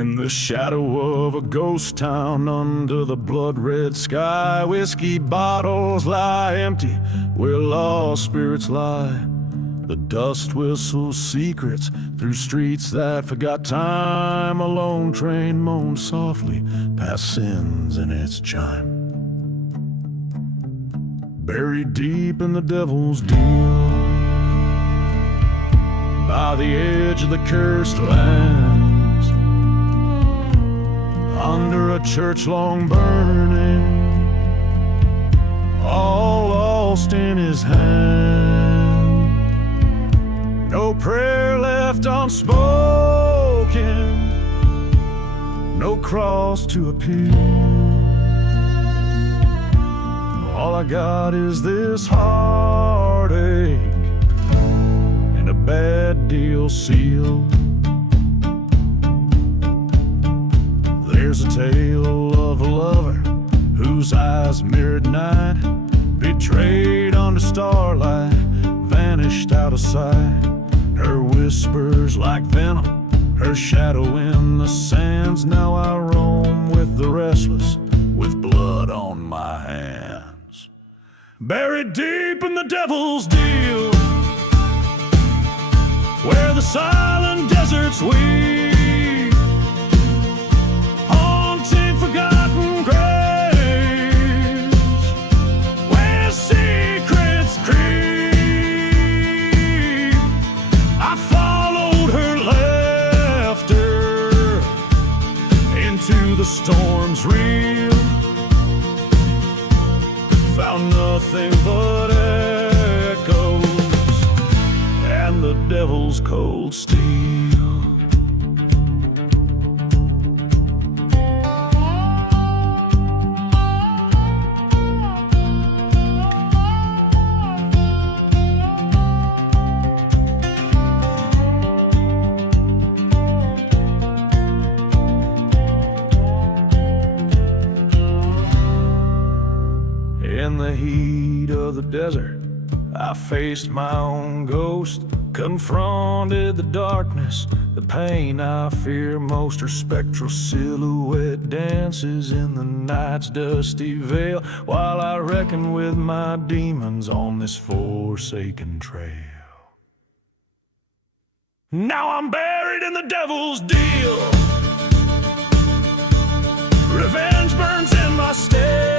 In the shadow of a ghost town under the blood-red sky, whiskey bottles lie empty where lost spirits lie. The dust whistles secrets through streets that forgot time. A lone train moans softly past sins in its chime. Buried deep in the devil's deal, by the edge of the cursed lands, under a church long burning, all lost in his hand. No prayer left unspoken, no cross to appeal. All I got is this heartache and a bad deal sealed. There's a tale of a lover whose eyes mirrored night, betrayed under starlight, vanished out of sight. Her whispers like venom, her shadow in the sands. Now I roam with the restless, with blood on my hands. Buried deep in the devil's deal, where the silent deserts weep, haunting forgotten graves, where secrets creep. I followed her laughter into the storm's reel, found nothing but echoes and the devil's cold steel. In the heat of the desert, I faced my own ghost, confronted the darkness, the pain I fear most. Her spectral silhouette dances in the night's dusty veil, while I reckon with my demons on this forsaken trail. Now I'm buried in the devil's deal, revenge burns in my stare,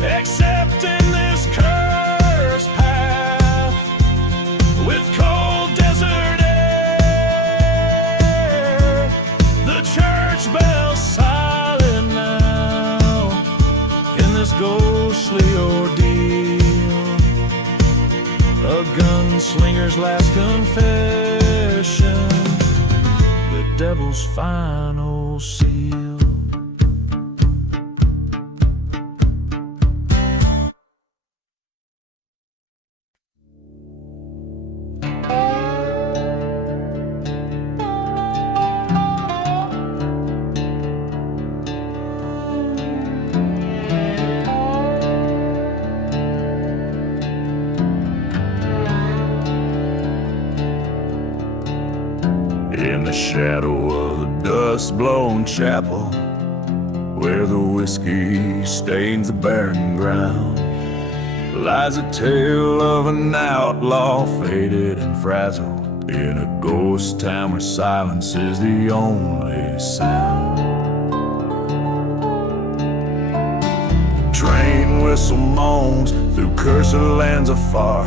accepting this cursed path with cold desert air. The church bells silent now in this ghostly ordeal, a gunslinger's last confession, the devil's final seal. In the shadow of the dust-blown chapel, where the whiskey stains the barren ground, lies a tale of an outlaw faded and frazzled, in a ghost town where silence is the only sound. Train whistle moans through cursed lands afar,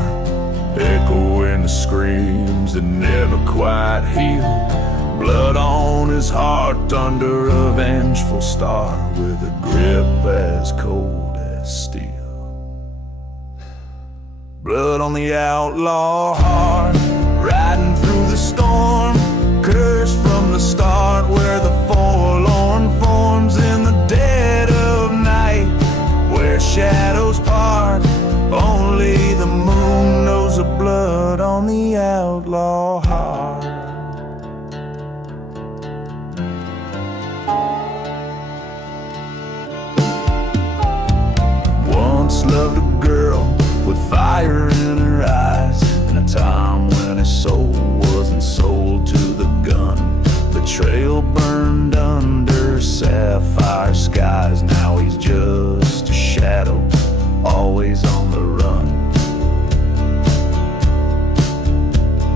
echoing the screams that never quite heal. Blood on his heart under a vengeful star, with a grip as cold as steel. Blood on the outlaw heart, riding through the storm, cursed from the start, where the forlorn forms in the dead of night, where shadows part. Only the moon knows the blood on the outlaw heart. Once loved a girl with fire in her eyes, and a time trail burned under sapphire skies. Now he's just a shadow, always on the run.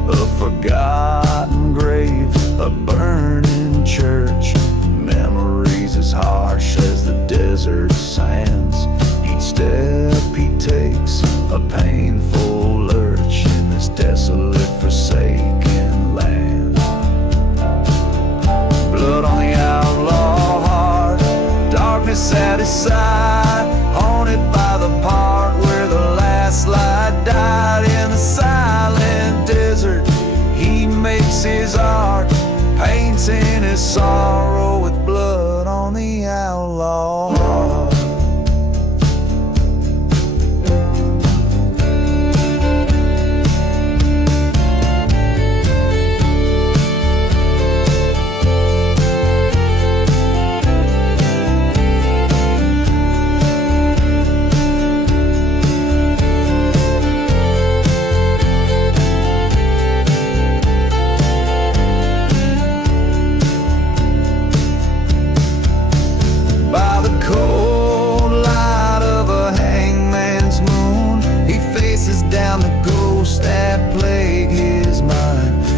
A forgotten grave, a burning church, memories as harsh as the desert sands. Each step he takes, a painful lurch in this desolate, forsaken land. Blood on the outlaw heart, darkness at his side, haunted by the part where the last light died. In the silent desert he makes his art, painting his sorrow with blood on the outlaw heart.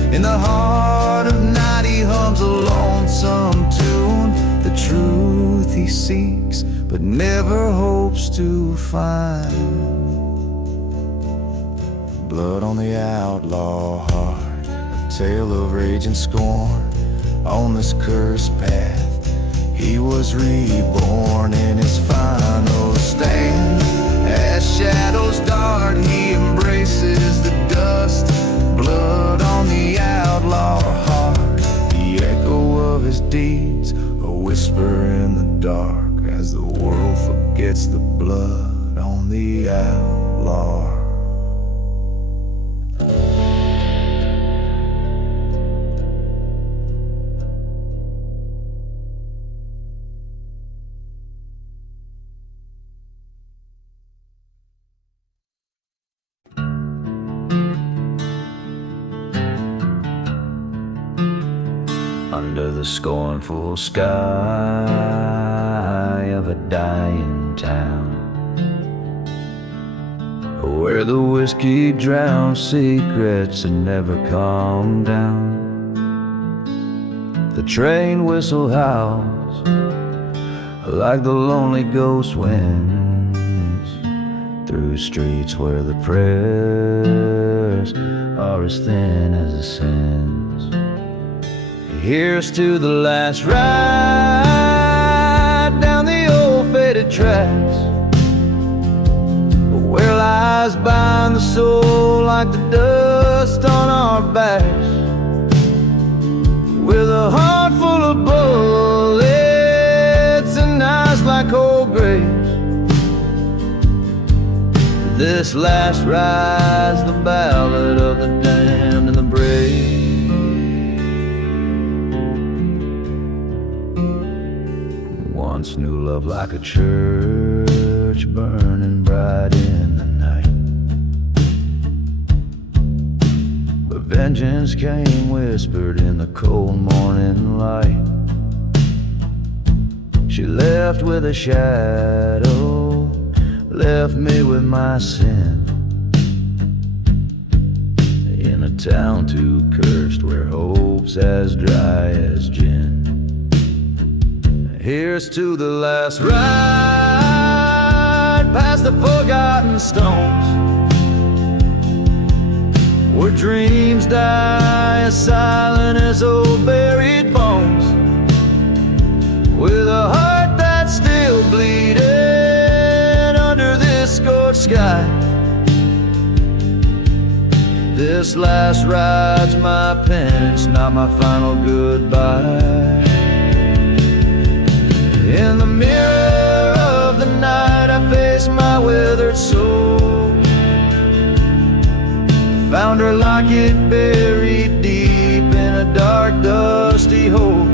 In the heart of night he hums a lonesome tune, the truth he seeks but never hopes to find. Blood on the outlaw heart, a tale of rage and scorn. On this cursed path he was reborn. In his final stand, as shadows dart, he embraces the dust. Blood on the outlaw heart, the echo of his deeds, a whisper in the dark as the world forgets the blood on the outlaw. Under the scornful sky of a dying town, where the whiskey drowns secrets and never calm down, the train whistle howls like the lonely ghost winds through streets where the prayers are as thin as the sins. Here's to the last ride down the old faded tracks, where lies bind the soul like the dust on our backs, with a heart full of bullets and eyes like old graves. This last ride's the ballad of the damned and the brave. Once knew love like a church burning bright in the night, but vengeance came whispered in the cold morning light. She left with a shadow, left me with my sin, in a town too cursed where hope's as dry as gin. Here's to the last ride past the forgotten stones, where dreams die as silent as old buried bones, with a heart that's still bleeding under this scorched sky. This last ride's my penance, not my final goodbye. In the mirror of the night I face my withered soul, found her locket buried deep in a dark dusty hole,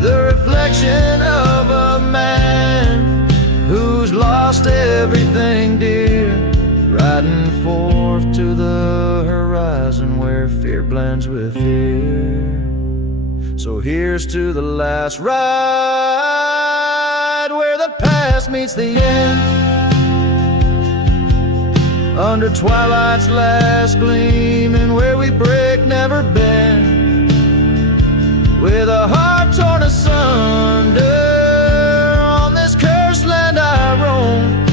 the reflection of a man who's lost everything dear, riding forth to the horizon where fear blends with fear. So here's to the last ride, where the past meets the end, under twilight's last gleam, and where we break, never bend, with a heart torn asunder, on this cursed land I roam.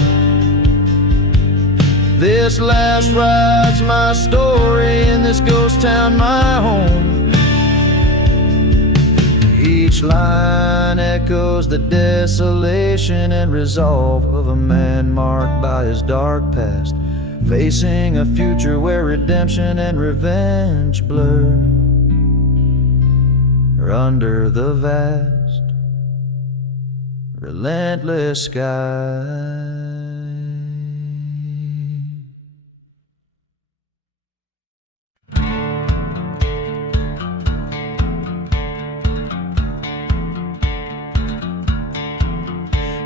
This last ride's my story, in this ghost town my home. Each line echoes the desolation and resolve of a man marked by his dark past, facing a future where redemption and revenge blur under the vast, relentless sky.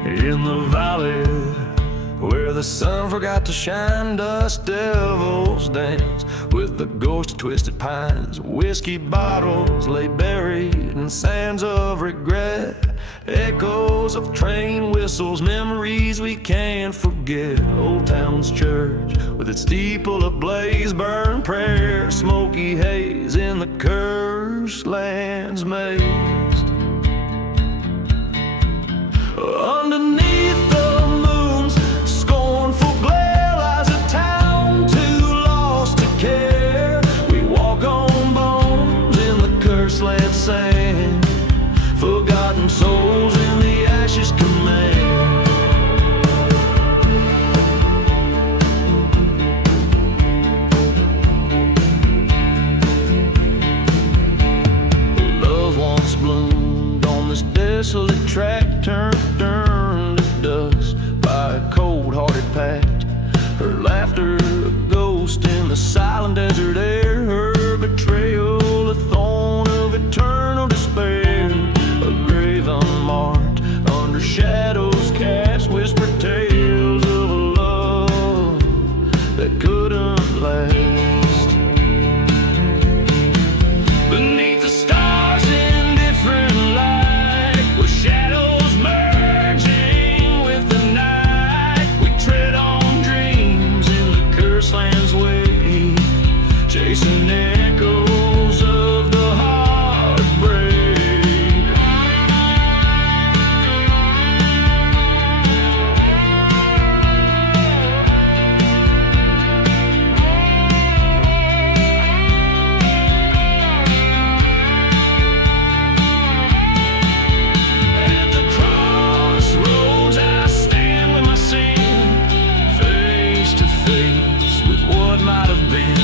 In the valley where the sun forgot to shine, dust devils dance with the ghost of twisted pines. Whiskey bottles lay buried in sands of regret, echoes of train whistles, memories we can't forget. Old town's church with its steeple ablaze, burn prayer, smoky haze in the cursed land's maze. Underneath the moon's scornful glare lies a town too lost to care. We walk on bones in the cursed land sand, forgotten souls in the ashes command. Love once bloomed on this desolate track, turned to dust by a cold-hearted pact. Her laughter a ghost in the silent desert air, her betrayal a thorn of eternal despair. A grave unmarked under shadows cast, whispered tales of a love that couldn't last. Beneath the stars in different light, with shadows merging with the night, we tread on dreams in the cursed land's way, chasing echoes of the heartbreak. At the crossroads I stand with my sin, face to face with what might have been.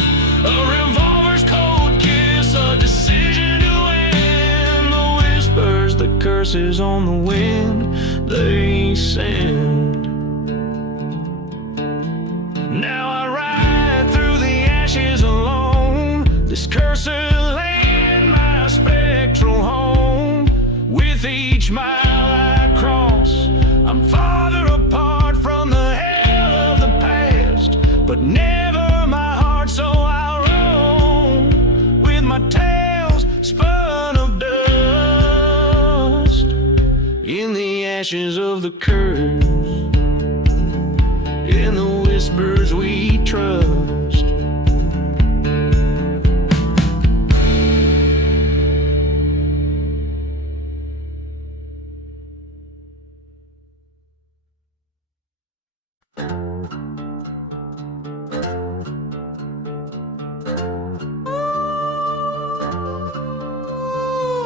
A revolver's cold kiss, a decision to end. The whispers, the curses on the wind, they send. Now I ride through the ashes alone, this cursed land, my spectral home. With each mile I cross, I'm farther apart from the hell of the past, but never my heart, so I roam with my tales spun of dust in the ashes of the curse, in the whispers we trust.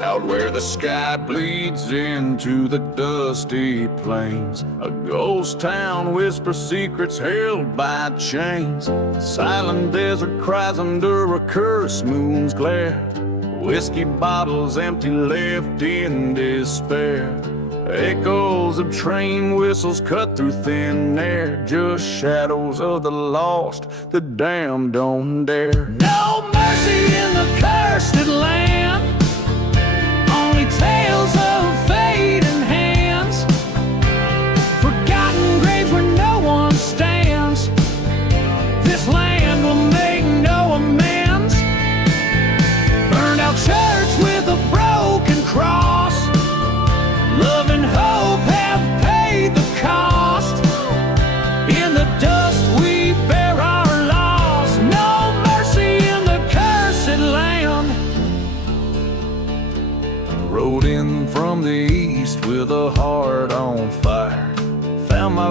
Out where the sky bleeds into the dusty plains, a ghost town whispers secrets held by chains. Silent desert cries under a cursed moon's glare, whiskey bottles empty left in despair. Echoes of train whistles cut through thin air, just shadows of the lost, the damned don't dare. No mercy in the cursed land, only tales of fading hands, forgotten graves where no one stands. This land will make no amends. Burned out church with a broken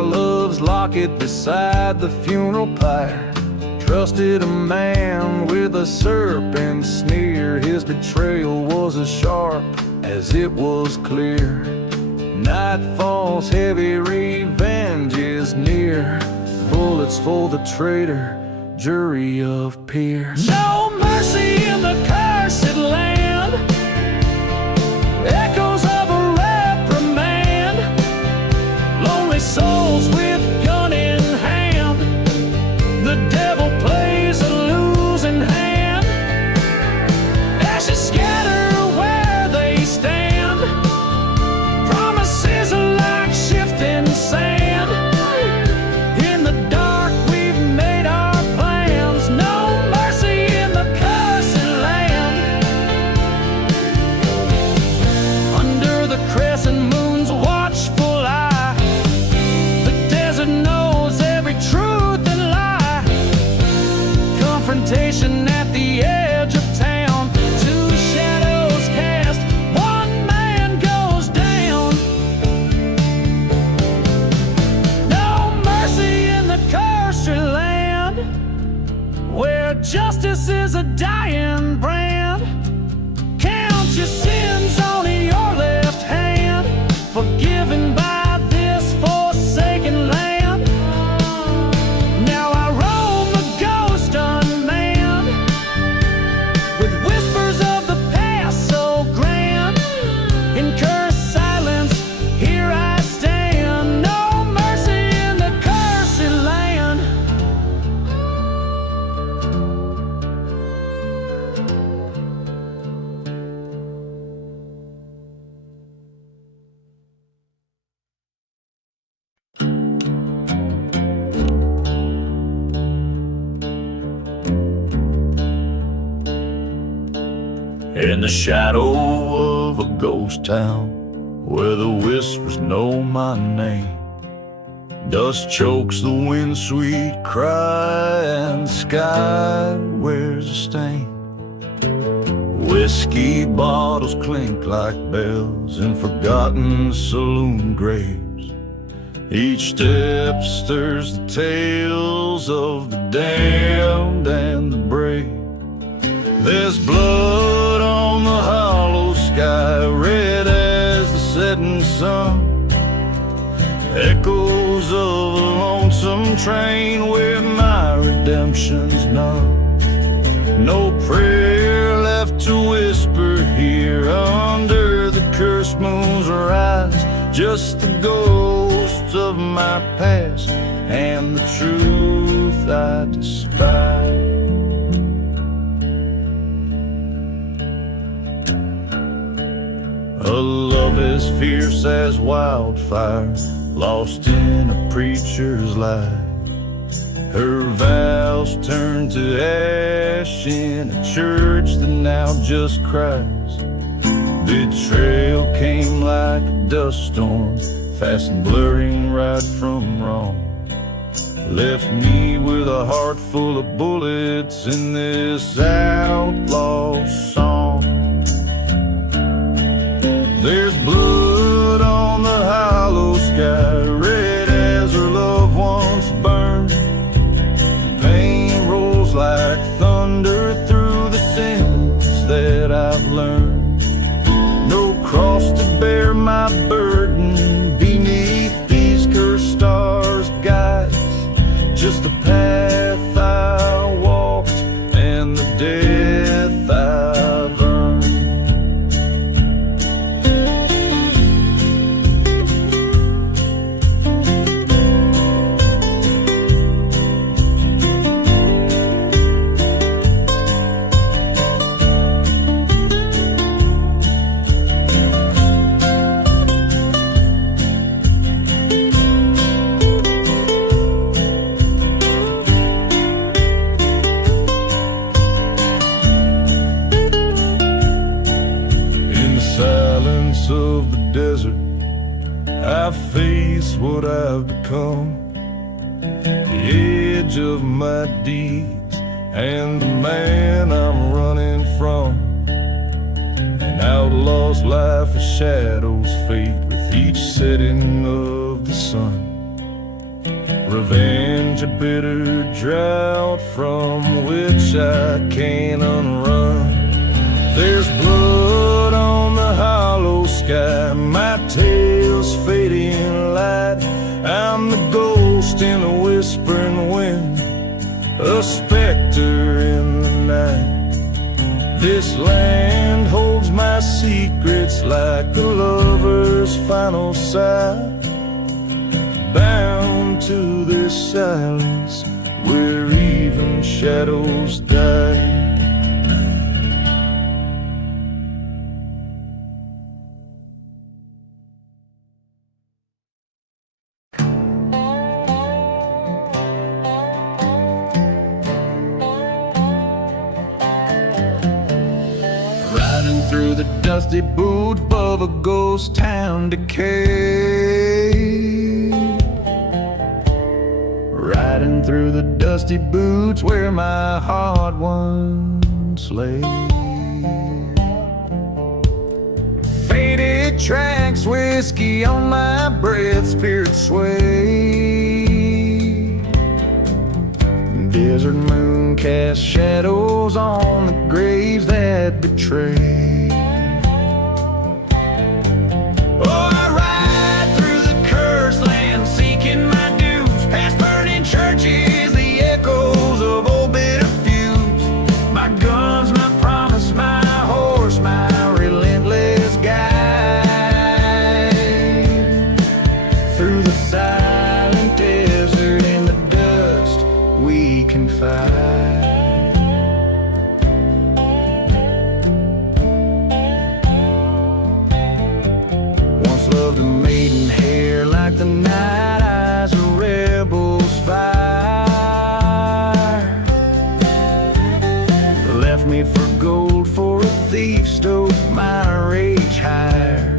love's locket beside the funeral pyre. Trusted a man with a serpent sneer. His betrayal was as sharp as it was clear. Night falls heavy, revenge is near. Bullets for the traitor, jury of peers. No mercy in the cursed land. Echoes of a reprimand. Lonely souls with gun in hand. The devil plays a losing hand. Ashes scatter where they stand. Promises are like shifting sand. In the dark we've made our plans. No mercy in the cursed land. Under the crescent moon's watchful eye, the desert knows every truth and lie. Confrontation at the edge of town. Two shadows cast, one man goes down. No mercy in the cursed land, where justice is a dying brand. Count your sins on your left hand, forgiven by this forsaken land. Now I roam the ghost unmanned, with whispers of the past so grand. In cursed silence, here I stand. No mercy in the cursed land. In the shadow of a ghost town, where the whispers know my name, dust chokes the wind, sweet cry, and the sky wears a stain. Whiskey bottles clink like bells in forgotten saloon graves. Each step stirs the tales of the damned and the brave. There's blood on the hollow sky, red as the setting sun. Echoes of a lonesome train where my redemption's none. No prayer left to whisper here under the cursed moon's rise. Just the ghosts of my past and the truth I despise. A love as fierce as wildfire, lost in a preacher's lie. Her vows turned to ash in a church that now just cries. Betrayal came like a dust storm, fast and blurring right from wrong. Left me with a heart full of bullets in this outlaw song. There's blood on the hollow sky, red as her loved ones burned. Pain rolls like thunder through the sins that I've learned. No cross to bear my burden beneath these cursed stars, guides. Just the path I walked and the death I've earned. Of the desert, I face what I've become, the edge of my deeds and the man I'm running from. An outlaw's life, a shadow's fate with each setting of the sun. Revenge, a bitter drought from which I can't unrun. There's blood on the hollow sky, my tail's fading light. I'm the ghost in a whispering wind, a specter in the night. This land holds my secrets like a lover's final sigh, bound to this silence where even shadows die. Riding through the dusty boot above a ghost town decay. Riding through the dusty boots where my heart once lay. Faded tracks, whiskey on my breath, spirit sway. Desert moon cast shadows on the graves that betray. Churches, the echoes of old bitter feuds. My guns, my promise, my horse, my relentless guide. Through the silent desert in the dust we confide. Once loved a maiden hair like the night eyes of rebels fire. Left me for gold, for a thief stoked my rage higher.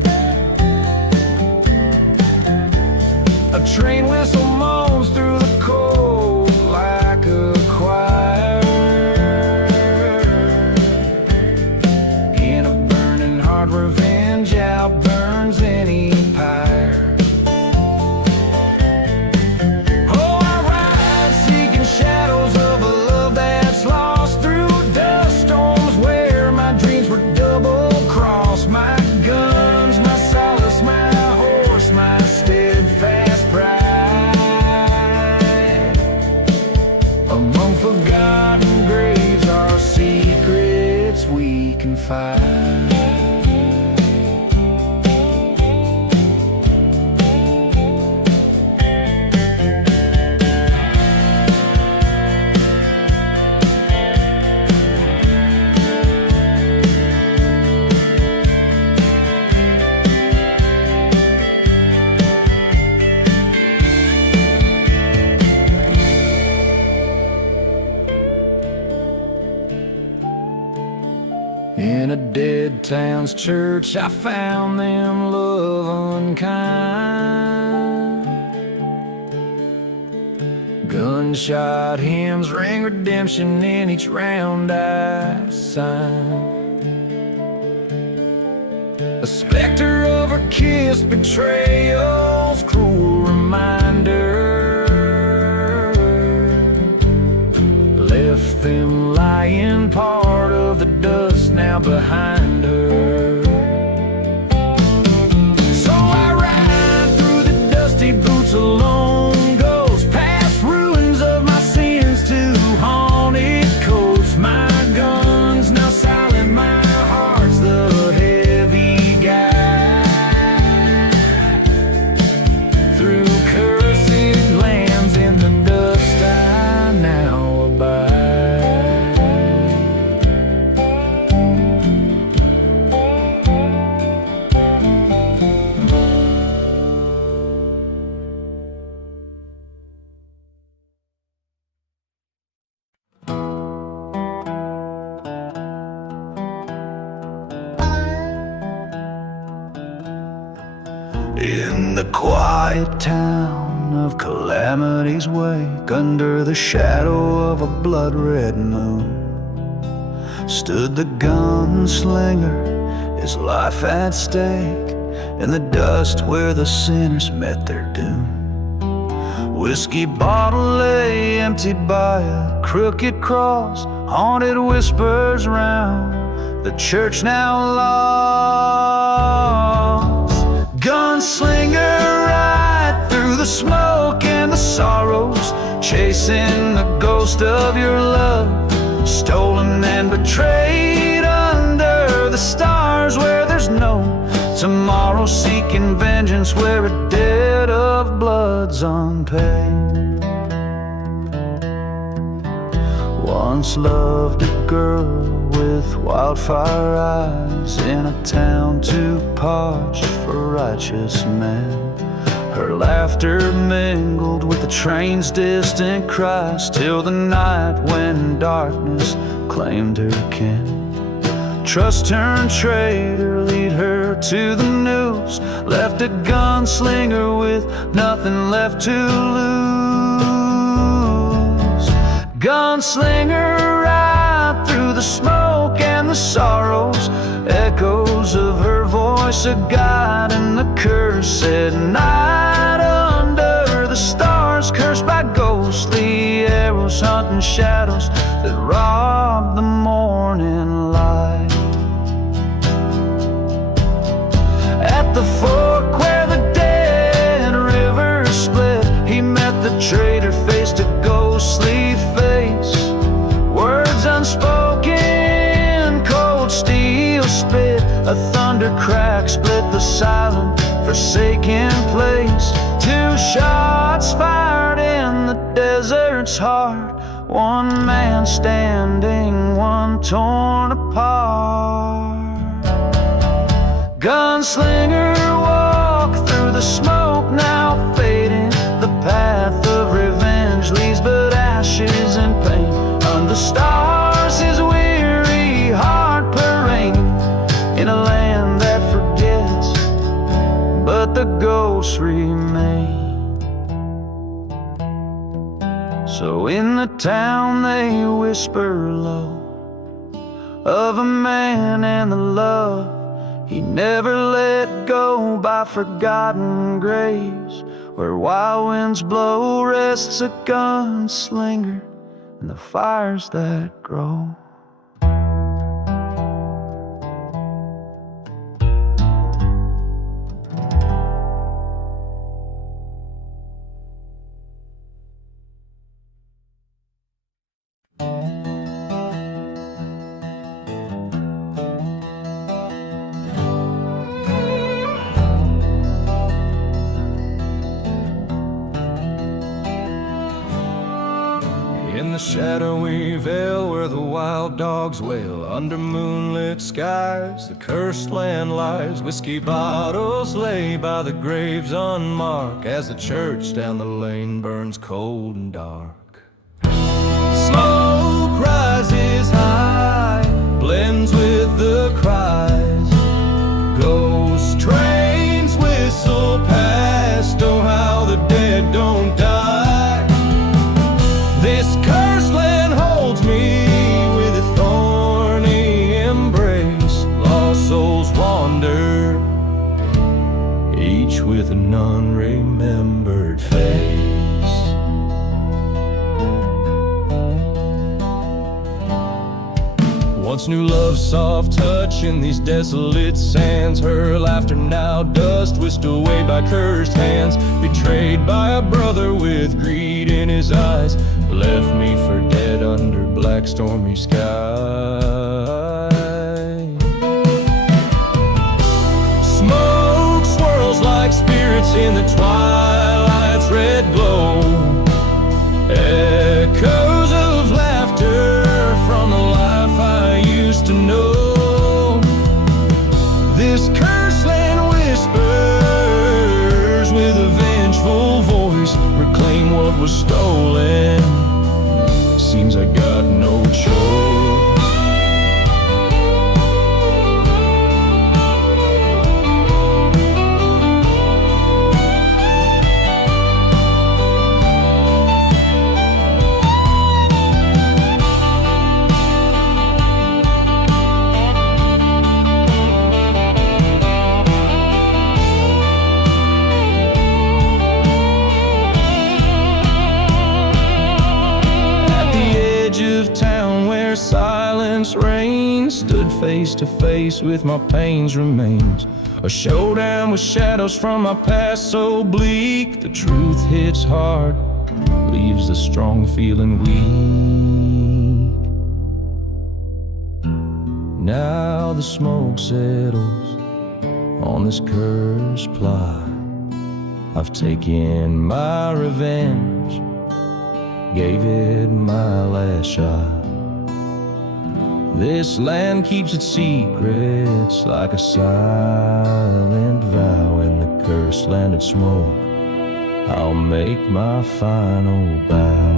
A train whistle moans through the cold like a choir. In a burning heart, revenge outburns any pyre. In a dead town's church I found them love unkind. Gunshot hymns ring redemption in each round I sign. A specter of her kiss, betrayal's cruel reminder, left them lying part of the dust now behind her. So I ride through the dusty boots alone, ghosts past ruins of my sins to haunted coasts. My guns now silent, my heart's the heavy guide. Through cursed lands in the dust I now abide. In the quiet town of Calamity's Wake, under the shadow of a blood-red moon, stood the gunslinger, his life at stake, in the dust where the sinners met their doom. Whiskey bottle lay emptied by a crooked cross. Haunted whispers round the church now lost. Gunslinger right through the smoke and the sorrows, chasing the ghost of your love, stolen and betrayed under the stars where there's no tomorrow, seeking vengeance where a debt of blood's unpaid. Once loved a girl with wildfire eyes in a town too parched for righteous men. Her laughter mingled with the train's distant cries till the night when darkness claimed her kin. Trust turned traitor, lead her to the news, left a gunslinger with nothing left to lose. Gunslinger right through the smoke and the sorrows, echoes of her voice, a guide in the cursed night under the stars, cursed by ghostly arrows, hunting shadows that rob the morning light. At the fork where the dead river split, he met the traitor, faced a ghostly face. Words unspoken, cold steel spit, a thunder crack split the silent, forsaken place. Two shots fired in the desert's heart, one man standing, one torn apart. Gunslinger walk through the smoke, now fading. The path of revenge leaves but ashes and pain. Under stars his weary heart parading, in a land that forgets, but the ghosts remain. So in the town they whisper low of a man and the love he never let go, by forgotten graves where wild winds blow. Rests a gunslinger and the fires that grow. In the shadowy vale where the wild dogs wail, under moonlit skies the cursed land lies. Whiskey bottles lay by the graves unmarked, as the church down the lane burns cold and dark. Smoke rises high, blends with the cries. Ghost trains whistle past, oh how the dead don't die. This cursed land holds me with a thorny embrace. Lost souls wander, each with an unremembered face. Once knew love's soft touch in these desolate sands. Her laughter now dust, whisked away by cursed hands. Betrayed by a brother with greed in his eyes, left me for dead under black stormy sky. Smoke swirls like spirits in the twilight's red glow. Echoes of laughter from the life I used to know. This cursed land whispers with a vengeful voice, reclaim what was stolen. Seems I got no choice. where silence reigns, stood face to face with my pain's remains. A showdown with shadows from my past so bleak. The truth hits hard, leaves the strong feeling weak. Now the smoke settles on this cursed plot. I've taken my revenge, gave it my last shot. This land keeps its secrets like a silent vow. In the cursed land of smoke, I'll make my final bow.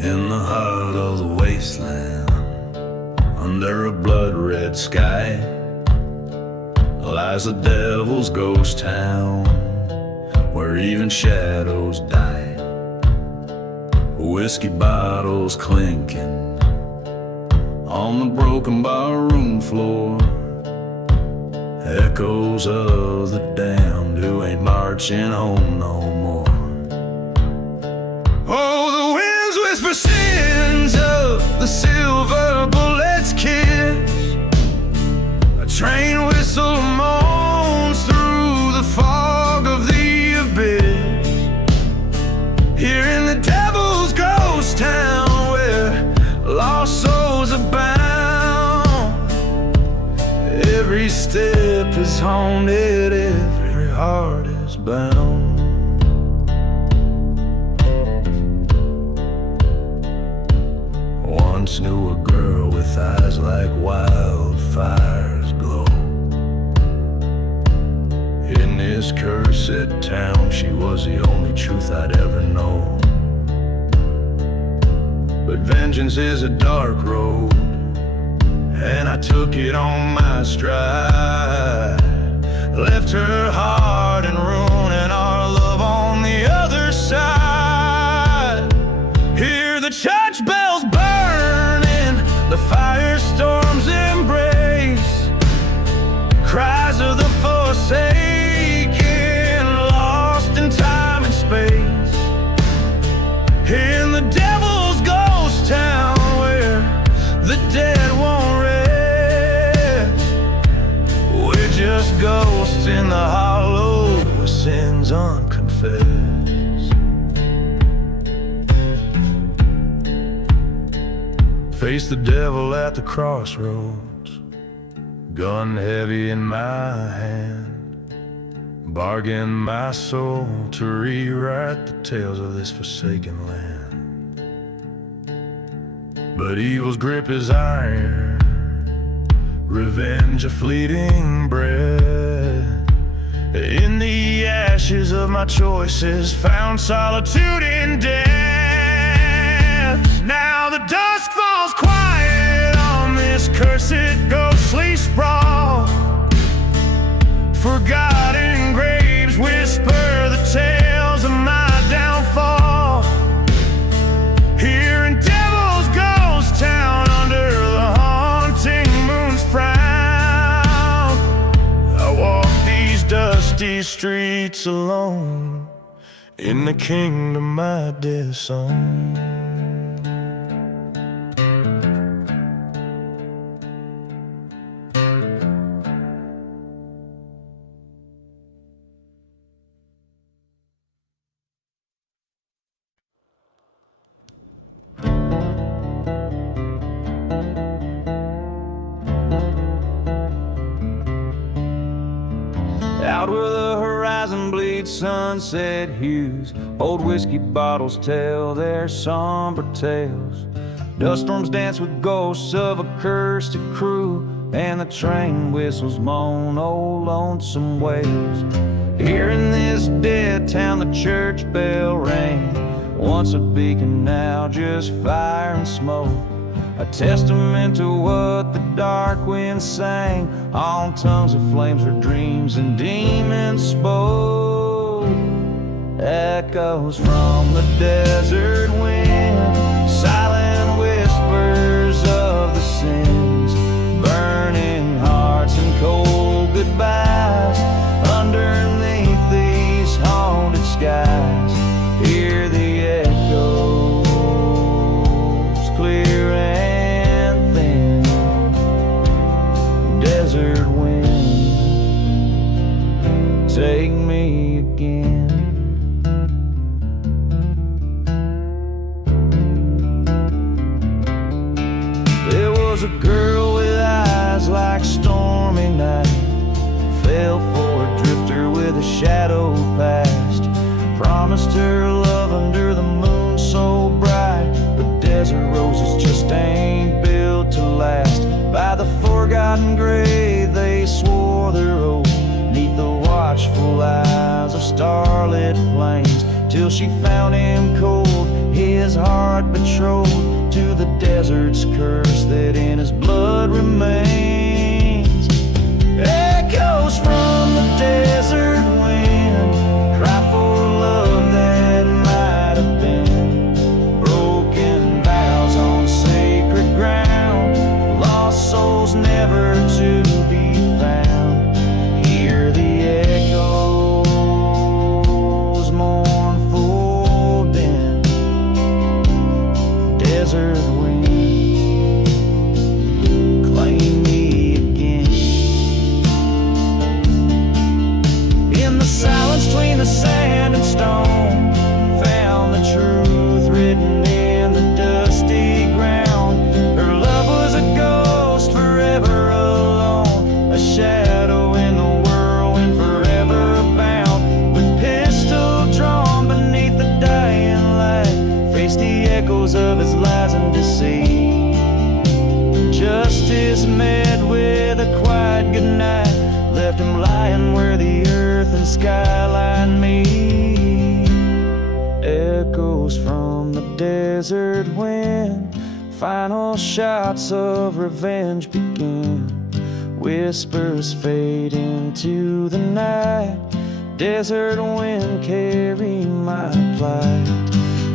In the heart of the wasteland, under a blood-red sky, lies the devil's ghost town, where even shadows die. Whiskey bottles clinking on the broken barroom floor, echoes of the damned who ain't marching home no more. Oh, the winds whisper sins of the silver bullet's kiss. A train whistle moans through the fog of the abyss. Here in the devil's ghost town, where lost souls abound, every step is haunted, every heart is bound. Once knew a girl with eyes like wildfires glow. In this cursed town, she was the only truth I'd ever know. But vengeance is a dark road, and I took it on my stride. Left her heart in ruin and our love on the other side. Hear the church bells burning, the firestorm's embrace, cries of the forsaken, lost in time and space. In the devil's ghost town, where the dead won't rest, we're just ghosts in the hollow with sins unconfessed. Face the devil at the crossroads, gun heavy in my hand, bargain my soul to rewrite the tales of this forsaken land. But evil's grip is iron, revenge a fleeting breath. In the ashes of my choices, found solitude in death. Now the dusk falls quiet on this cursed ghostly sprawl. Forgotten graves whisper the tales of my downfall. Here in Devil's Ghost Town, under the haunting moon's frown, I walk these dusty streets alone, in the kingdom I disown. Out where the horizon bleeds sunset hues, old whiskey bottles tell their somber tales. Dust storms dance with ghosts of a cursed crew, and the train whistles moan old lonesome ways. Here in this dead town the church bell rang, once a beacon, now just fire and smoke. A testament to what the dark wind sang, on tongues of flames her dreams and demons spoke. Echoes from the desert wind, silent whispers of the sins, burning hearts and cold goodbyes. Underneath these haunted skies, hear the echoes clear and thin. Desert wind, take me again. A girl with eyes like stormy night, fell for a drifter with a shadow past. Promised her love under the moon so bright, but desert roses just ain't built to last. By the forgotten grave they swore their oath, neath the watchful eyes of starlit plains, till she found him cold, his heart betrothed to the desert's curse that in his blood remains. Echoes from the desert wind cry for love that might have been, broken vows on sacred ground, lost souls never to be found. Hear the echoes mournful din. Desert wind, claim me again. In the silence between the sand and stone, found the truth written in the dusty ground. Her love was a ghost forever alone, a shadow in the whirlwind forever bound. With pistol drawn beneath the dying light, faced the echoes of his lies and deceit. Justice met with a quiet goodnight, left him lying where the earth and skyline meet. Echoes from the desert wind, final shots of revenge begin. Whispers fade into the night, desert wind carry my plight.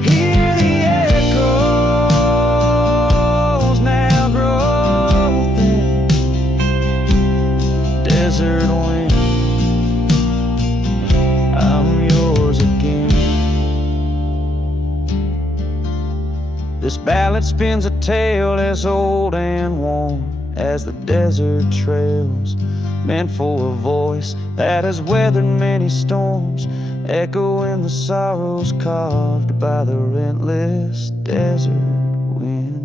Hear the echoes now grow thin. Desert wind, I'm yours again. This ballad spins a tale as old and worn as the desert trails, meant for a voice that has weathered many storms, echoing the sorrows carved by the relentless desert wind.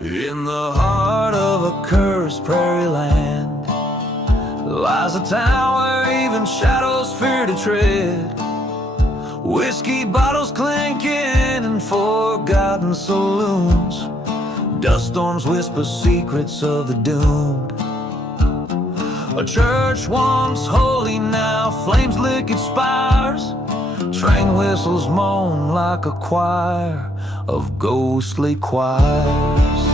In the heart of a cursed prairie land lies a town where even shadows fear to tread. Whiskey bottles clinking in forgotten saloons, dust storms whisper secrets of the doomed. A church once holy now flames lick its spires, train whistles moan like a choir of ghostly choirs.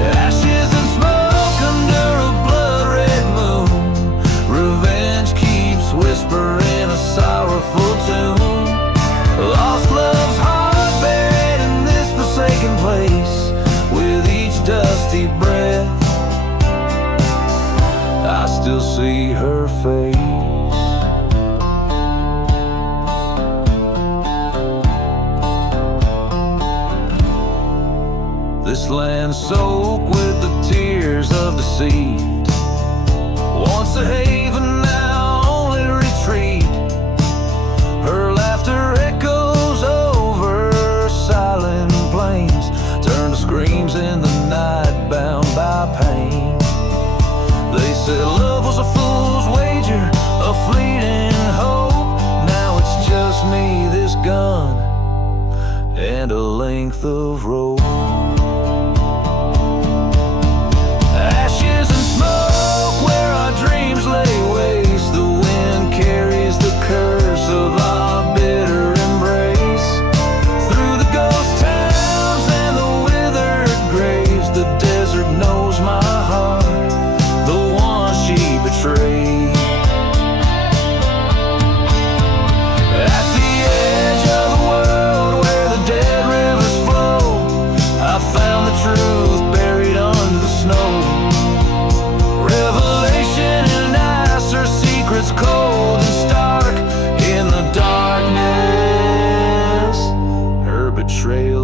Ashes and smoke under a blood-red moon, revenge keeps whispering a sorrowful tune. Lost love's heart buried in this forsaken place, with each dusty breath I still see her face. This land soaked with the tears of deceit, once a haven, now only retreat. Her laughter echoes over silent plains, turn to screams in the night bound by pain. They said love was a fool's wager, a fleeting hope. Now it's just me, this gun, and a length of rope. Ashes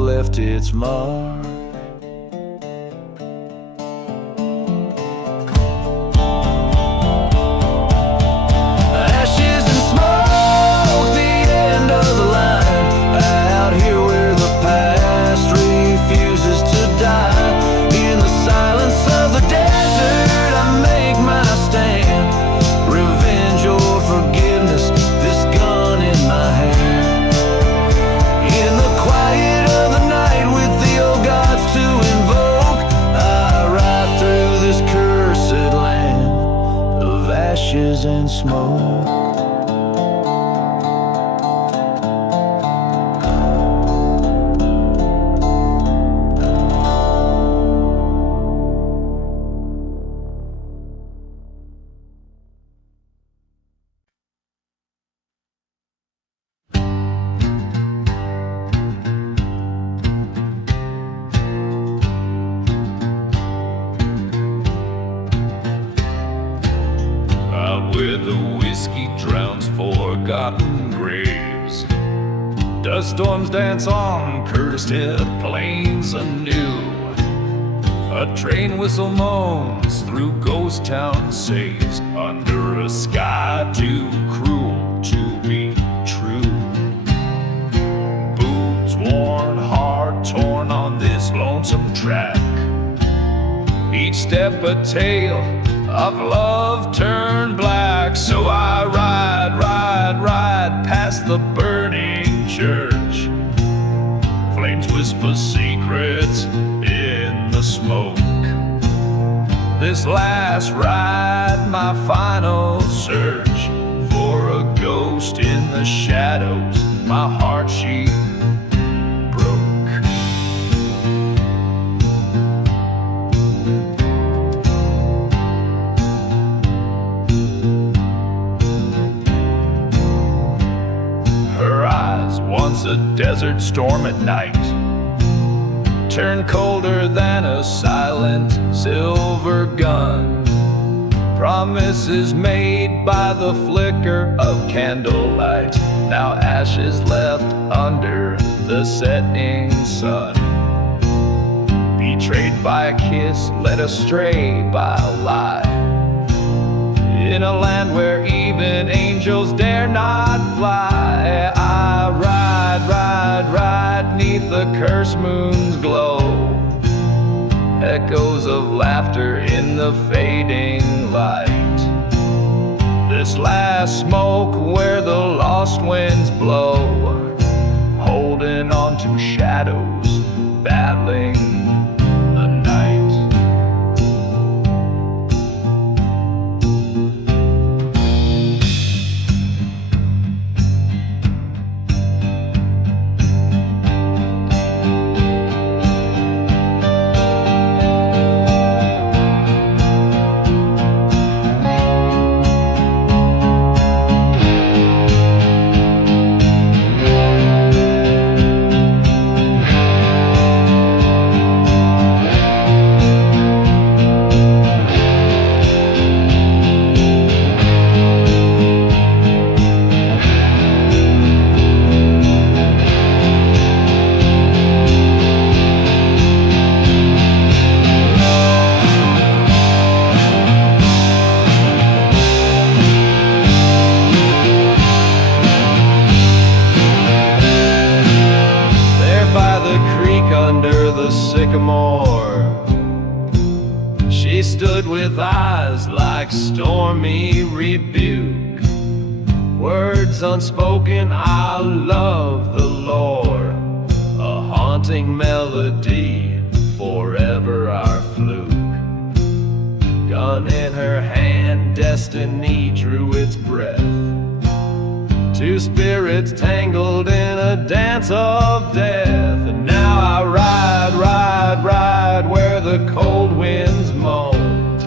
left its mark. Ashes and smoke, the end of the line. Out here where the past refuses to die. In the silence of the desert, I make my stand. Revenge or forgiveness, this gun in my hand. In the quiet of the night, with the old gods to invoke, I ride through this cursed land of ashes and smoke. Where the whiskey drowns forgotten graves, dust storms dance on cursed hid plains anew. A train whistle moans through ghost town, says under a sky too cruel to be true. Boots worn, heart torn on this lonesome track, each step a tale of love turned black. So I ride past the burning church. Flames whisper secrets in the smoke. This last ride, my final search for a ghost in the shadows. My heart she broke. A desert storm at night turn colder than a silent silver gun. Promises made by the flicker of candlelight, now ashes left under the setting sun. Betrayed by a kiss, led astray by a lie, in a land where even angels dare not fly. I ride neath the cursed moon's glow. Echoes of laughter in the fading light. This last smoke where the lost winds blow, holding on to shadows, battling the night. She stood with eyes like stormy rebuke, words unspoken, I love the Lord, a haunting melody, forever our fluke. Gun in her hand, destiny drew its breath. Two spirits tangled in a dance of death. And now I ride where the cold winds moaned,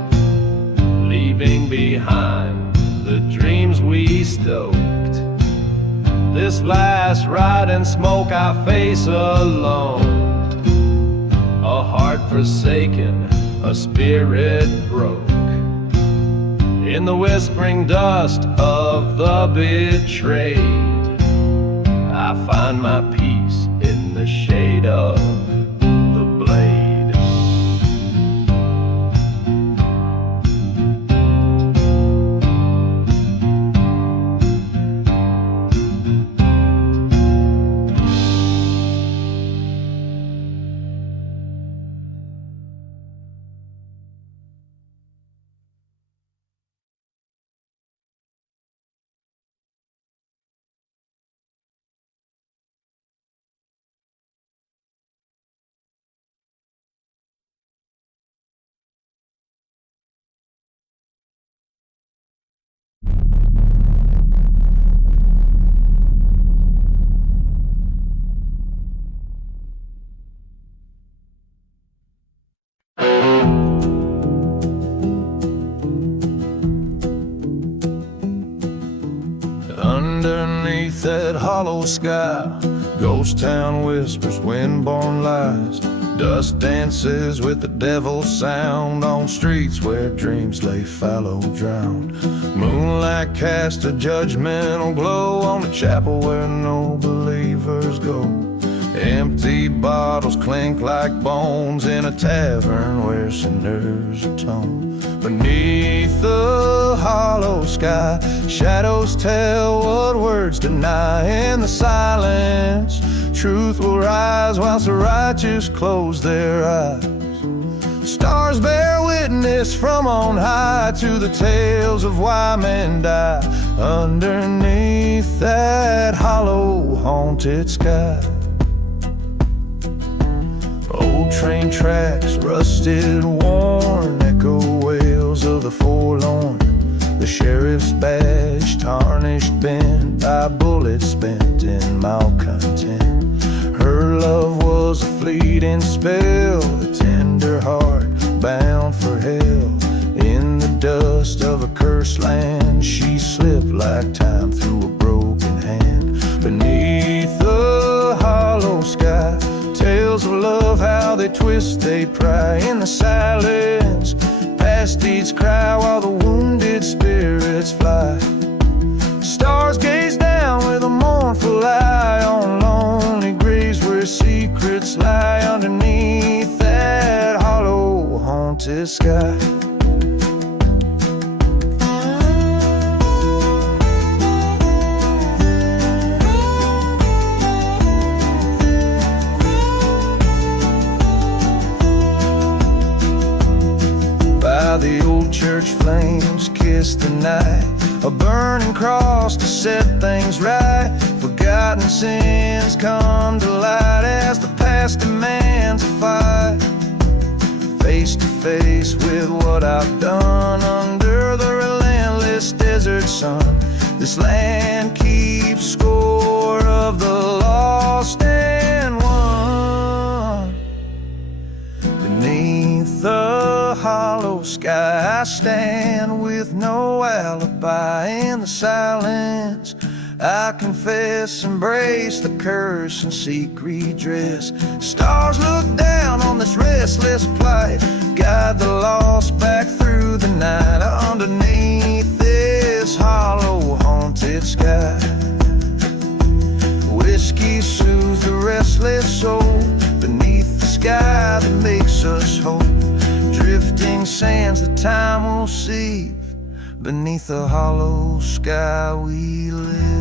leaving behind the dreams we stoked. This last ride and smoke I face alone, a heart forsaken, a spirit broke. In the whispering dust of the betrayed, I find my peace in the shade of the blade. Underneath that hollow sky, ghost town whispers, wind-borne lies. Dust dances with the devil's sound on streets where dreams lay fallow drowned. Moonlight casts a judgmental glow on the chapel where no believers go. Empty bottles clink like bones in a tavern where sinners atone. Beneath the hollow sky, shadows tell what words deny. In the silence, truth will rise whilst the righteous close their eyes. Stars bear witness from on high to the tales of why men die. Underneath that hollow, haunted sky, old train tracks, rusted, worn, echo wails of the forlorn. The sheriff's badge, tarnished, bent by bullets spent in malcontent. Her love was a fleeting spell, a tender heart bound for hell. In the dust of a cursed land, she slipped like time through a broken hand. Beneath the hollow sky, tales of love, how they twist, they pry. In the silence, past deeds cry while the wounded spirits fly. Stars gaze down with a mournful eye on lonely graves where secrets lie. Underneath that hollow, haunted sky. The old church flames kiss the night, a burning cross to set things right. Forgotten sins come to light as the past demands a fight. Face to face with what I've done under the relentless desert sun. This land keeps score of the lost and won. Beneath the hollow sky, I stand with no alibi. In the silence, I confess, embrace the curse and seek redress. Stars look down on this restless plight, guide the lost back through the night. Underneath this hollow, haunted sky, whiskey soothes the restless soul. Beneath the sky that makes us whole, drifting sands that time will sieve. Beneath the hollow sky we live.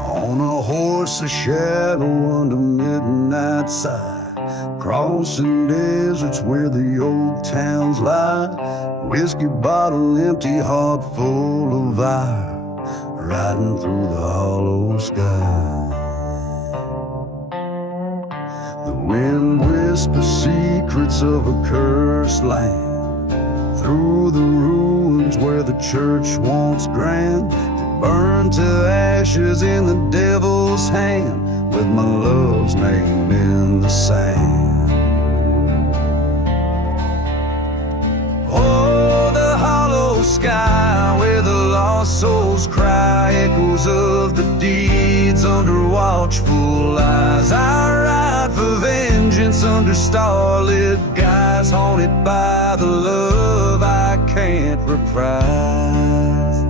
On a horse, a shadow under midnight side, crossing deserts where the old towns lie. Whiskey bottle empty, heart full of fire, riding through the hollow sky. The wind whispers secrets of a cursed land, through the ruins where the church once grand, burned to ashes in the devil's hand, with my love's name in the sand. Oh, the hollow sky where the lost souls cry echoes shadows of the deeds under watchful eyes. I ride for vengeance under starlit skies, haunted by the love I can't reprise.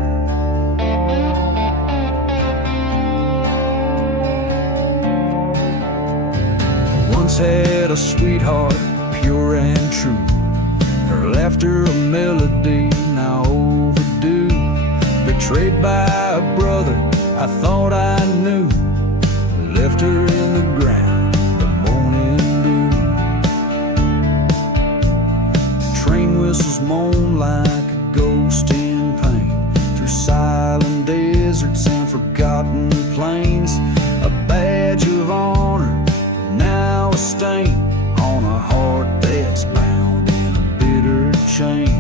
Once had a sweetheart, pure and true. Her laughter a melody, now overdue. Betrayed by a brother I thought I knew. Left her in the ground, the morning dew. Train whistles moan like a ghost in pain through silent deserts and forgotten plains. A badge of honor, now a stain on a heart that's bound in a bitter chain.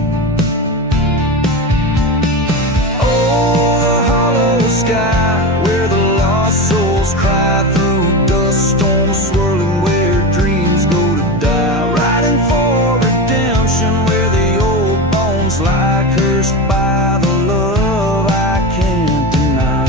Oh, the hollow sky where the lost souls cry through dust storms swirling, where dreams go to die. Riding for redemption where the old bones lie, cursed by the love I can't deny.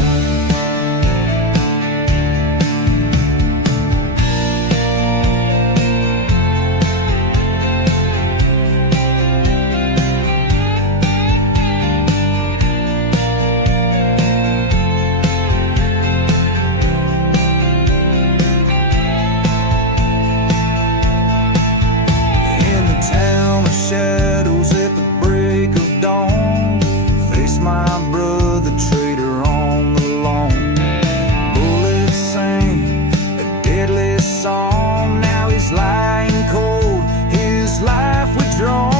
Shadows at the break of dawn, face my brother, traitor on the lawn. Bullets sang a deadly song, now he's lying cold, his life withdrawn.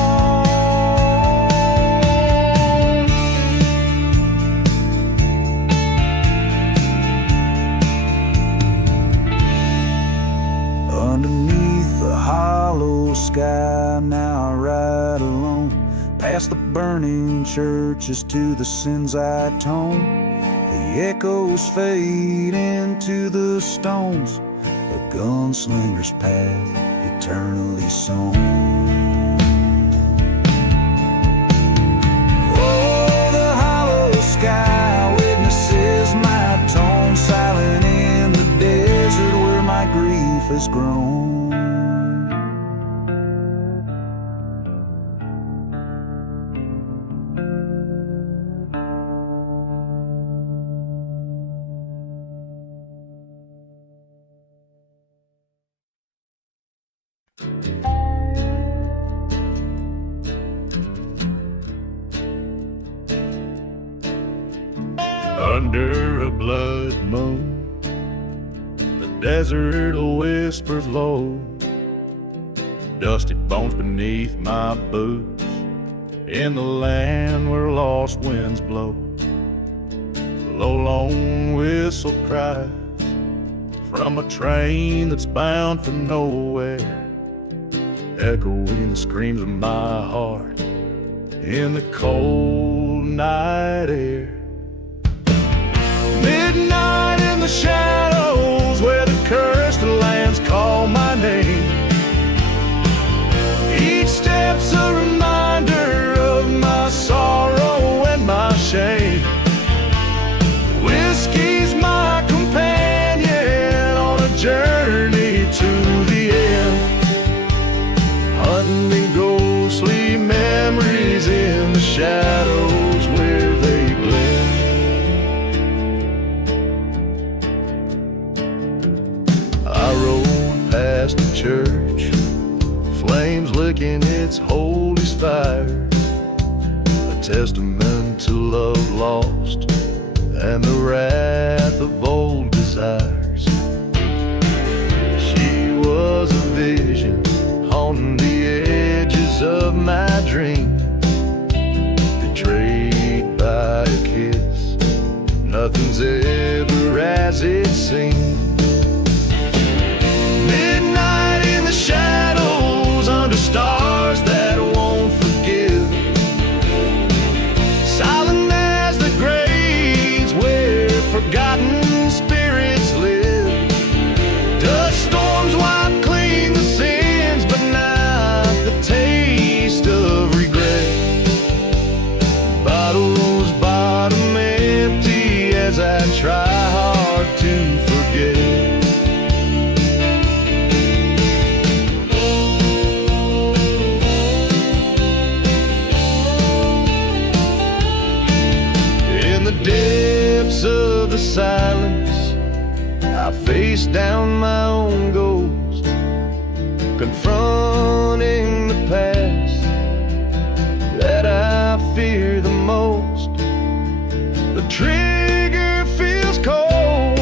Underneath the hollow sky, now I ride alone, past the burning churches to the sins I atone. The echoes fade into the stones, a gunslinger's path eternally sown. Oh, the hollow sky witnesses my tone, silent in the desert where my grief has grown. Under a blood moon, the desert whispers low, dusty bones beneath my boots, in the land where lost winds blow. Low lone whistle cries from a train that's bound for nowhere, echoing the screams of my heart in the cold night air. Midnight in the shadows where the cursed lands call my name. Each step's a reminder of my sorrow and my shame. Whiskey's my companion on a journey to the end, hunting ghostly memories in the shadows where they blend. I rode past the church, flames licking its holy spires, a testament to love lost and the wrath of old desires. She was a vision on the edges of my dream, betrayed by a kiss, nothing's ever as it seemed. Midnight in the shadows under stars that won't forgive, silent as the graves where forgotten spirits live. Dust storms wipe clean the sins, but not the taste of regret. Bottles bottom empty as I chase down my own ghost, confronting the past that I fear the most. The trigger feels cold,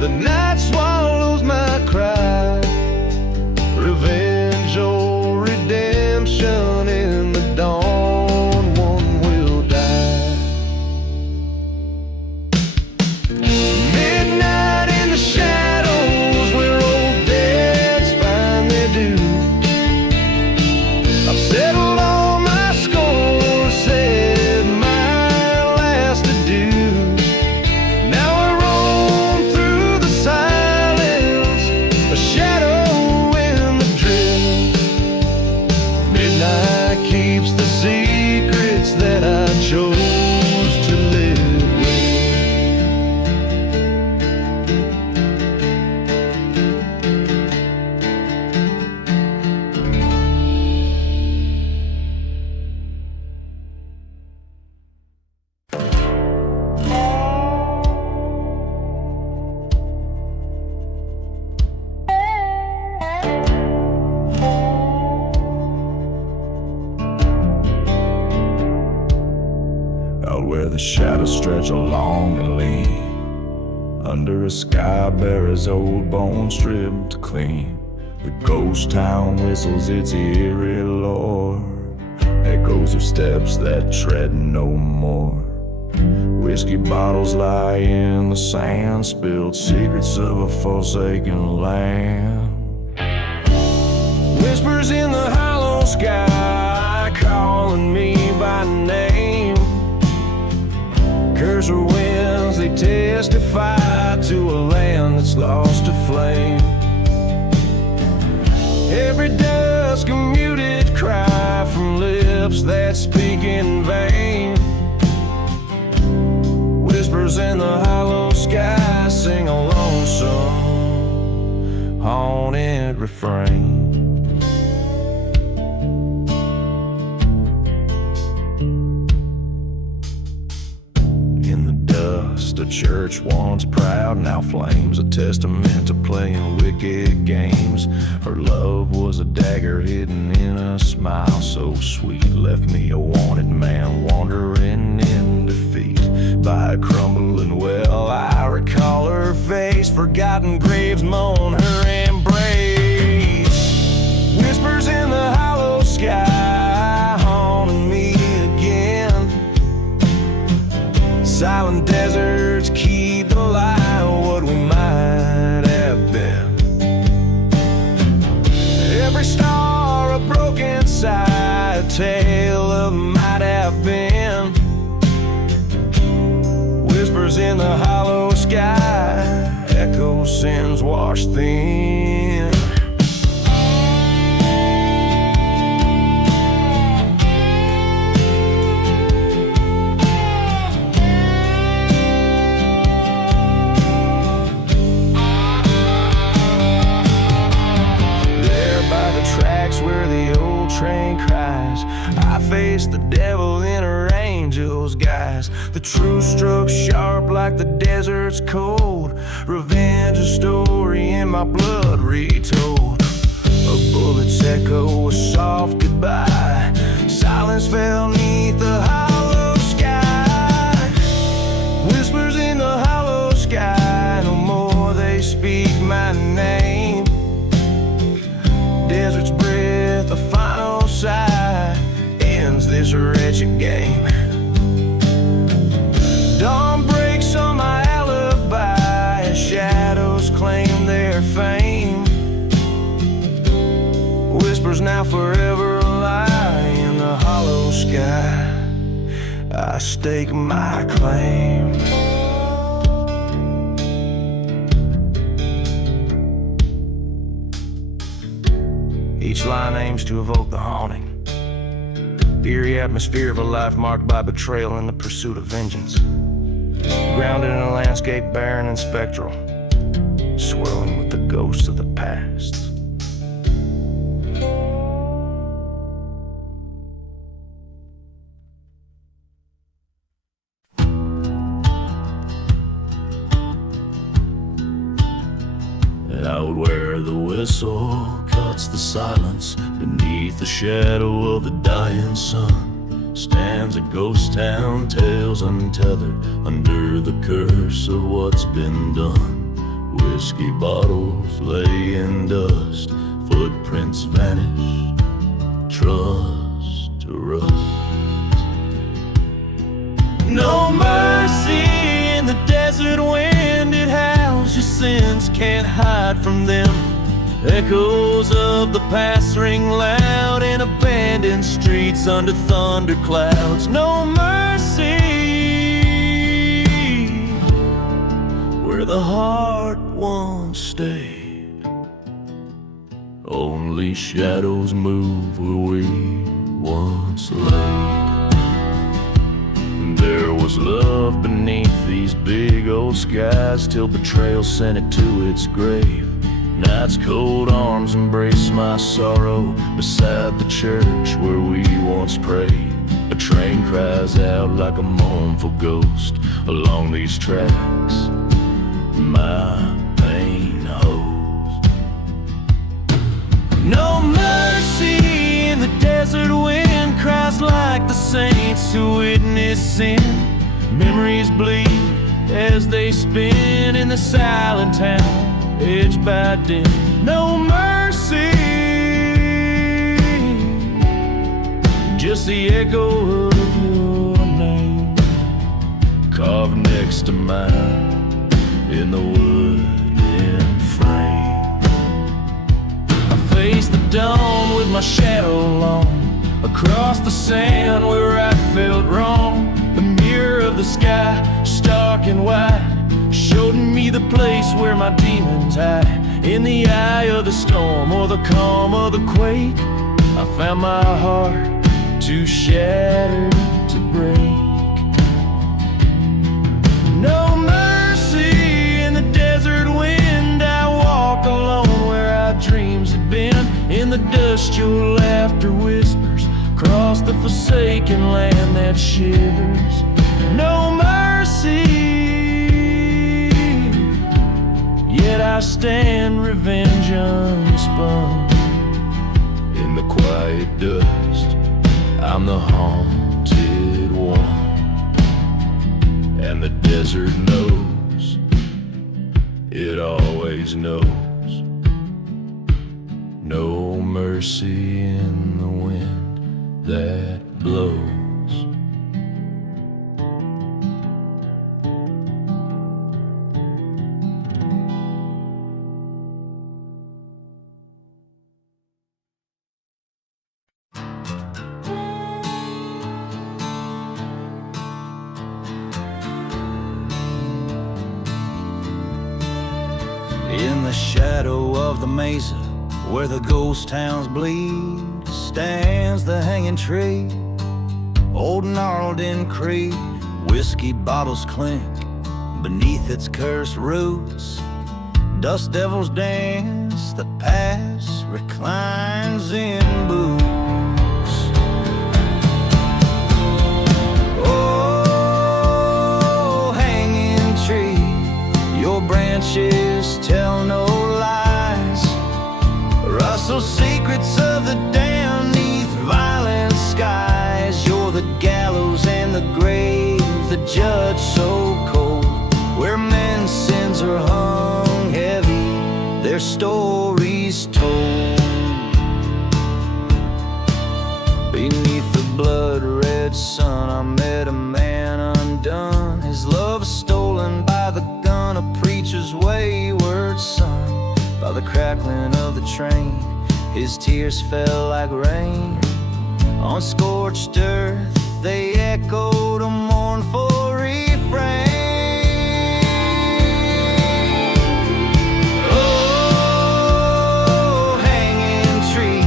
the night swallows my cry. Revenge or redemption in the dawn, one will die. Midnight in the shadows where old dads find their due. I've settled all my scores, said my last adieu. Now I roam through the silence, a shadow in the drift. Midnight keeps the secrets that I chose to live with. Out where the shadows stretch along and lean, under a sky bare as old bones stripped clean. The ghost town whistles its eerie lore, echoes of steps that tread no more. Whiskey bottles lie in the sand, spilled secrets of a forsaken land. Whispers in the hollow sky, calling me by name. Curse or winds, they testify to a land that's lost to flame. Every dusk a muted cry from lips that speak in vain. Whispers in the hollow sky sing a lonesome, haunted refrain. A church once proud now flames, a testament to playing wicked games. Her love was a dagger hidden in a smile so sweet, left me a wanted man wandering in defeat by a crumbling well. I recall her face, forgotten graves moan her embrace. Whispers in the hollow sky haunting me again. Silent deserts keep alive what we might have been. Every star a broken sigh, a tale of might have been. Whispers in the hollow sky, echo sins washed thin. Where the old train cries, I face the devil in her angel's guise. The truth struck sharp like the desert's cold. Revenge, a story in my blood retold. A bullet's echo, a soft goodbye. Silence fell neath the hollow sky. Whispers in the hollow sky, no more they speak my name. Desert's breath, a final sigh, ends this wretched game. Dawn breaks on my alibi as shadows claim their fame. Whispers now forever lie in the hollow sky. I stake my claim. Each line aims to evoke the haunting, the eerie atmosphere of a life marked by betrayal and the pursuit of vengeance. Grounded in a landscape barren and spectral, swirling with the ghosts of the past. whistle cuts the silence. Beneath the shadow of the dying sun stands a ghost town, tales untethered under the curse of what's been done. Whiskey bottles lay in dust, footprints vanish, trust to rust. No mercy in the desert wind, it howls, your sins can't hide from them. Echoes of the past ring loud in abandoned streets under thunder clouds. No mercy where the heart once stayed. Only shadows move where we once lay. There was love beneath these big old skies till betrayal sent it to its grave. Night's cold arms embrace my sorrow beside the church where we once prayed. A train cries out like a mournful ghost along these tracks my pain holds. No mercy in the desert wind, cries like the saints who witness sin. Memories bleed as they spin in the silent town, edged by dim. No mercy, just the echo of your name carved next to mine in the wooden frame. I face the dawn with my shadow long across the sand where I felt wrong. The mirror of the sky, stark and white, showed me the place where my demons hide. In the eye of the storm or the calm of the quake, I found my heart too shattered to break. No mercy in the desert wind, I walk alone where our dreams had been. In the dust your laughter whispers across the forsaken land that shivers. No mercy, yet I stand revenge unspun. In the quiet dust, I'm the haunted one, and the desert knows, it always knows. No mercy in the wind that blows. In the shadow of the mesa where the ghost towns bleed stands the hanging tree, old gnarled in creed. Whiskey bottles clink beneath its cursed roots. Dust devils dance, the past reclines in boots. Oh, hanging tree, your branches tell no lies. Rustle secrets of the damned neath violent skies. You're the gallows and the grave, the judge so cold, where men's sins are hung heavy, their stories told. Beneath the blood-red sun, I met a man undone. His love stolen by the gun, a preacher's wayward son. By the crackling of the train, his tears fell like rain. On scorched earth, they echoed a mournful refrain. Oh, hanging tree,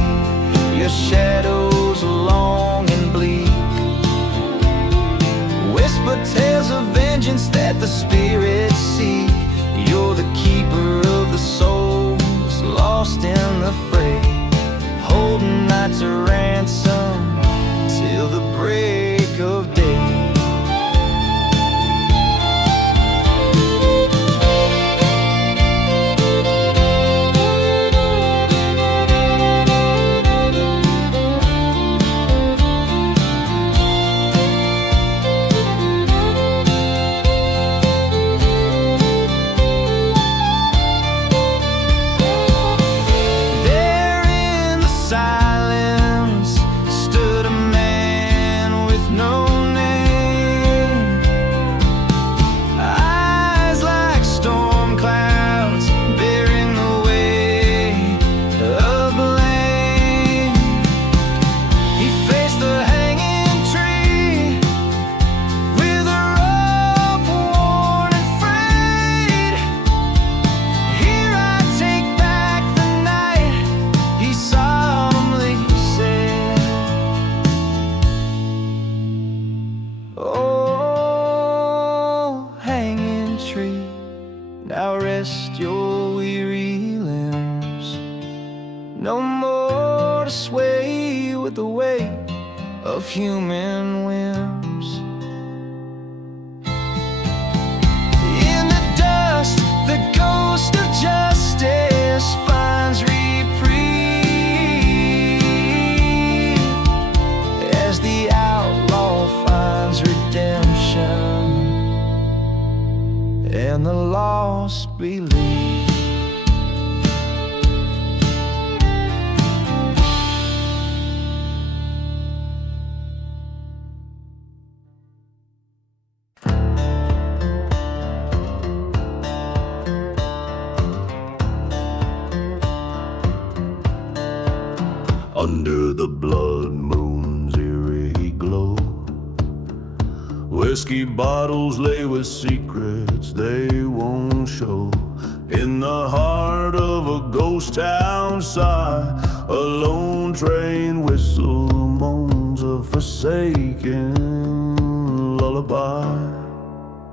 your shadows long and bleak, whisper tales of vengeance that the spirits seek. You're the keeper of the souls lost in the fray, holding night to ransom till the break of day. with the weight of human whims. In the dust, the ghost of justice finds reprieve as the outlaw finds redemption and the lost believe. Under the blood moon's eerie glow, whiskey bottles lay with secrets they won't show. In the heart of a ghost town sigh, a lone train whistle moans a forsaken lullaby.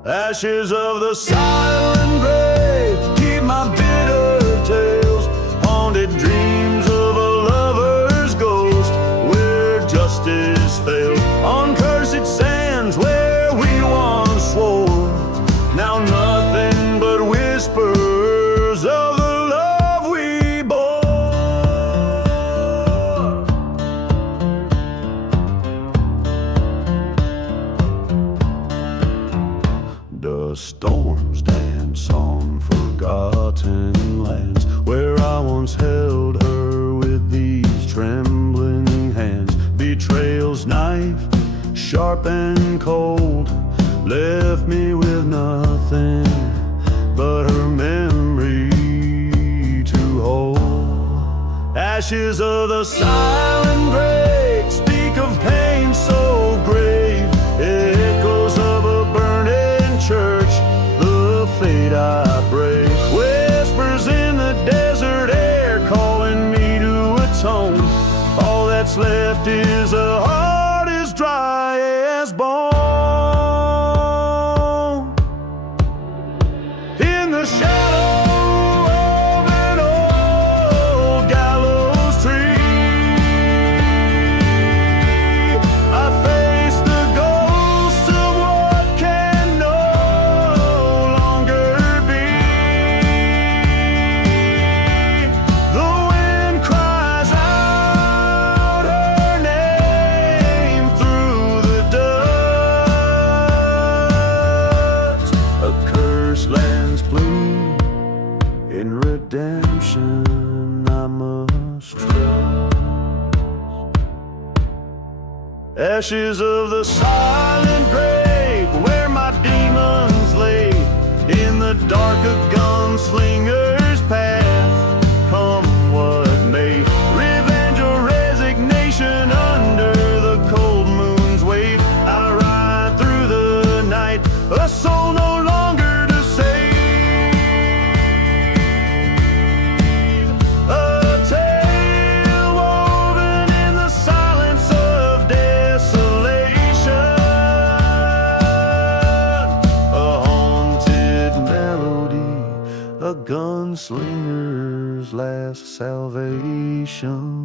Ashes of the silent grave keep my bitter tales, haunted dreams of a lover's ghost where justice fails. On cursed sands where we once swore, now nothing but whispers of the love we bore. The storms dance on forgotten lands where I once held her with these trembling hands. Betrayal's knife, sharp and cold, left me with nothing but her memory to hold. Ashes of the silent grave speak of pain so grave, echoes of a burning church, the fate I brave. Whispers in the desert air calling me to atone. All that's left is a heart as dry as bone. In the shadow of an old gallows tree, I face the ghosts of what can no longer be. The wind cries out her name through the dust. A cursed land's plea in redemption I must trust. Ashes of the silent grave where my demons lay, in the dark a gunslinger's path, come what may. Revenge or resignation under the cold moon's wave, I ride through the night, a soul no longer to save. A tale woven in the silence of desolation, a haunted melody, a gunslinger's last salvation.